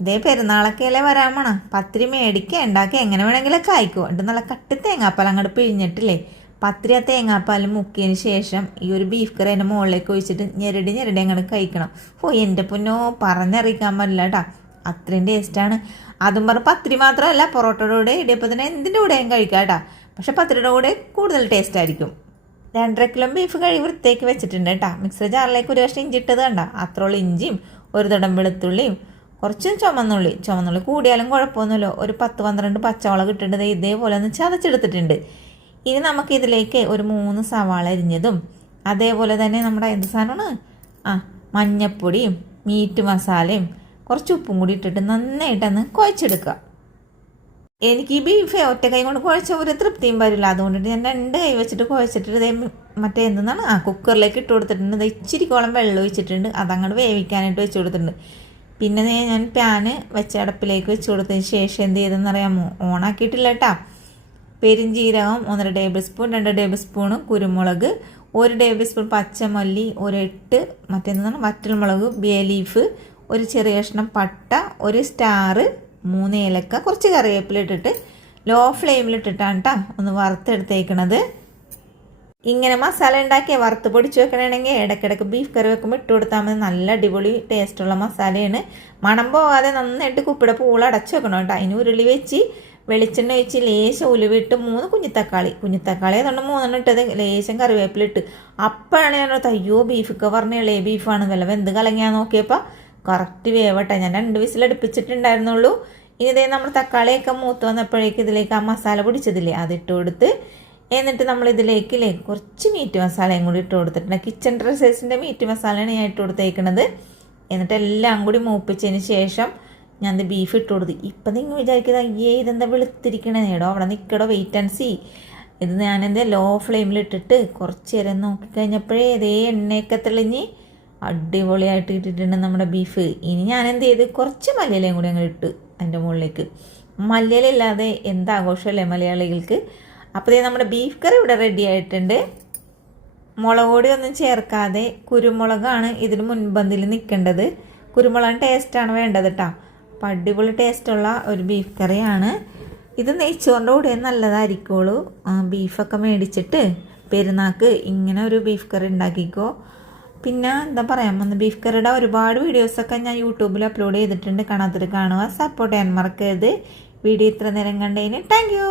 ഇതേ പെരുന്നാളൊക്കെ അല്ലേ വരാൻ പോണം. പത്തിരി മേടിക്കുക ഉണ്ടാക്കുക എങ്ങനെ വേണമെങ്കിലൊക്കെ ആയിക്കോ. എന്നിട്ട് നല്ല കട്ടി തേങ്ങാപ്പാൽ അങ്ങോട്ട് പിഴിഞ്ഞിട്ടില്ലേ, പത്തിരി ആ തേങ്ങാപ്പാൽ മുക്കിയതിന് ശേഷം ഈ ഒരു ബീഫ് കറി അതിൻ്റെ മുകളിലേക്ക് ഒഴിച്ചിട്ട് ഞെരടി ഞെരടി അങ്ങോട്ട് കഴിക്കണം. ഓ എൻ്റെ പൊന്നോ, പറഞ്ഞറിയിക്കാൻ പറ്റില്ല കേട്ടോ, അത്രയും ടേസ്റ്റാണ്. അതും പറഞ്ഞ് പത്തിരി മാത്രമല്ല, പൊറോട്ടയുടെ കൂടെ ഇടിയപ്പത്തിന് എന്തിൻ്റെ കൂടെയും കഴിക്കാം കേട്ടോ. പക്ഷെ പത്തിരിയുടെ കൂടെ കൂടുതൽ ടേസ്റ്റ് ആയിരിക്കും. 2.5 കിലോ ബീഫ് കഴുകി വൃത്തിയാക്കി വെച്ചിട്ടുണ്ട് കേട്ടോ. മിക്സർ ജാറിലേക്ക് ഒരു കഷ്ണം ഇഞ്ചി ഇട്ടത് കണ്ട, അത്രോളം ഇഞ്ചിയും ഒരു തടം വെളുത്തുള്ളിയും കുറച്ച് ചുമന്നുള്ളി കൂടിയാലും കുഴപ്പമൊന്നുമില്ല. ഒരു 10-12 പച്ചമുളക് ഇട്ടിട്ട് ഇതേപോലെ ഒന്ന് ചതച്ചെടുത്തിട്ടുണ്ട്. ഇനി നമുക്ക് ഇതിലേക്ക് ഒരു 3 സവാള അരിഞ്ഞതും അതേപോലെ തന്നെ നമ്മുടെ എന്ത് സാധനമാണ് മഞ്ഞപ്പൊടിയും മീറ്റ് മസാലയും കുറച്ച് ഉപ്പും കൂടി ഇട്ടിട്ട് നന്നായിട്ടൊന്ന് കുഴച്ചെടുക്കുക. എനിക്ക് ഈ ബീഫ് ഒറ്റ കൈ കൊണ്ട് കുഴച്ച ഒരു തൃപ്തിയും വരില്ല. അതുകൊണ്ടിട്ട് ഞാൻ 2 കൈ വെച്ചിട്ട് കുഴച്ചിട്ട് മറ്റേ എന്തെന്നാണ് കുക്കറിലേക്ക് ഇട്ട് കൊടുത്തിട്ടുണ്ട്. ഇച്ചിരിക്കോളം വെള്ളം ഒഴിച്ചിട്ടുണ്ട്, അതങ്ങോട്ട് വേവിക്കാനായിട്ട് വെച്ച് കൊടുത്തിട്ടുണ്ട്. പിന്നെ ഞാൻ പാന് വെച്ച അടപ്പിലേക്ക് വെച്ച് കൊടുത്തതിന് ശേഷം എന്ത് ചെയ്തെന്നറിയാമോ, ഓണാക്കിയിട്ടില്ല കേട്ടോ. പെരിഞ്ജീരകം 1.5 ടേബിൾ സ്പൂൺ, 2 ടേബിൾ സ്പൂൺ കുരുമുളക്, 1 ടേബിൾ സ്പൂൺ പച്ചമല്ലി, ഒരു 8 മറ്റേന്താണ് വറ്റൽമുളക്, ബേ ലീഫ്, ഒരു ചെറിയ കഷ്ണം പട്ട, ഒരു സ്റ്റാർ, 3 ഏലക്ക, കുറച്ച് കറിവേപ്പില ഇട്ടിട്ട് ലോ ഫ്ലെയിമിലിട്ടിട്ടാണ് കേട്ടോ ഒന്ന് വറുത്തെടുത്തേക്കണത്. ഇങ്ങനെ മസാല ഉണ്ടാക്കിയ വറുത്ത് പൊടിച്ച് വെക്കണമെങ്കിൽ ഇടയ്ക്കിടയ്ക്ക് ബീഫ് കറി വെക്കുമ്പോൾ ഇട്ട് കൊടുത്താൽ മതി. നല്ല അടിപൊളി ടേസ്റ്റുള്ള മസാലയാണ്. മണം പോകാതെ നന്നായിട്ട് കുപ്പിയുടെ പൂള അടച്ചു വെക്കണം കേട്ടോ. അതിന് ഉരുളി വെച്ച് വെളിച്ചെണ്ണ ഒഴിച്ച് ലേശം ഉലുവിട്ട് 3 കുഞ്ഞിത്തക്കാളി അതുകൊണ്ട് 3 ഇട്ടത്, ലേശം കറിവേപ്പിലിട്ട്. അപ്പോഴാണ് ഞാൻ അയ്യോ ബീഫൊക്കെ പറഞ്ഞ ഇളയ ബീഫാണ് വല്ല വെന്ത് കലങ്ങിയാൽ നോക്കിയപ്പോൾ കറക്റ്റ് വേവട്ടെ. ഞാൻ 2 വിസിലടുപ്പിച്ചിട്ടുണ്ടായിരുന്നുള്ളൂ. ഇനി ഇതേ നമ്മൾ തക്കാളിയൊക്കെ മൂത്ത് വന്നപ്പോഴേക്ക് ഇതിലേക്ക് ആ മസാല പൊടിച്ചതില്ലേ അതിട്ട് കൊടുത്ത്, എന്നിട്ട് നമ്മൾ ഇതിലേക്കില്ലേ കുറച്ച് മീറ്റ് മസാലയും കൂടി ഇട്ട് കൊടുത്തിട്ടുണ്ട്. കിച്ചൺ ഡ്രസ്സേഴ്സിൻ്റെ മീറ്റ് മസാലയാണ് ഞാൻ ഇട്ട് കൊടുത്തേക്കുന്നത്. എന്നിട്ട് എല്ലാം കൂടി മൂപ്പിച്ചതിന് ശേഷം ഞാൻ ബീഫ് ഇട്ട് കൊടുത്തു. ഇപ്പം നിങ്ങൾ വിചാരിക്കുന്നത് അയ്യേ ഇതെന്താ വെളുത്തിരിക്കണേ നേടോ, അവിടെ നിൽക്കടോ, വെയിറ്റ് ആൻഡ് സീ. ഇത് ഞാനെന്താ ലോ ഫ്ലെയിമിലിട്ടിട്ട് കുറച്ച് നേരം നോക്കിക്കഴിഞ്ഞപ്പോഴേ ഇതേ എണ്ണയൊക്കെ തെളിഞ്ഞ് അടിപൊളിയായിട്ട് ഇട്ടിട്ടുണ്ട് നമ്മുടെ ബീഫ്. ഇനി ഞാൻ എന്ത് ചെയ്ത് കുറച്ച് മല്ലിയിലയും കൂടി അങ്ങ് ഇട്ട് അതിൻ്റെ മുകളിലേക്ക്. മല്ലിയിലില്ലാതെ എന്താഘോഷമല്ലേ മലയാളികൾക്ക്. അപ്പോൾ നമ്മുടെ ബീഫ് കറി ഇവിടെ റെഡി ആയിട്ടുണ്ട്. മുളക് പൊടി ഒന്നും ചേർക്കാതെ കുരുമുളകാണ് ഇതിന് മുൻപന്തിൽ നിൽക്കേണ്ടത്. കുരുമുളക് ടേസ്റ്റാണ് വേണ്ടത് കേട്ടോ. അപ്പം അടിപൊളി ടേസ്റ്റുള്ള ഒരു ബീഫ് കറിയാണ് ഇത്. നെയ്ച്ചോറിൻ്റെ കൂടെ നല്ലതായിരിക്കുള്ളൂ. ബീഫൊക്കെ മേടിച്ചിട്ട് പെരുന്നാൾക്ക് ഇങ്ങനെ ഒരു ബീഫ് കറി ഉണ്ടാക്കിക്കോ. പിന്നെ എന്താ പറയാൻ വന്ന്, ബീഫ് കറിയുടെ ഒരുപാട് വീഡിയോസൊക്കെ ഞാൻ യൂട്യൂബിൽ അപ്ലോഡ് ചെയ്തിട്ടുണ്ട്. കാണാത്തവർ കാണുക, സപ്പോർട്ട് ചെയ്യാൻ മറക്കരുത്. വീഡിയോ ഇത്ര നേരം കണ്ടതിന് താങ്ക് യു.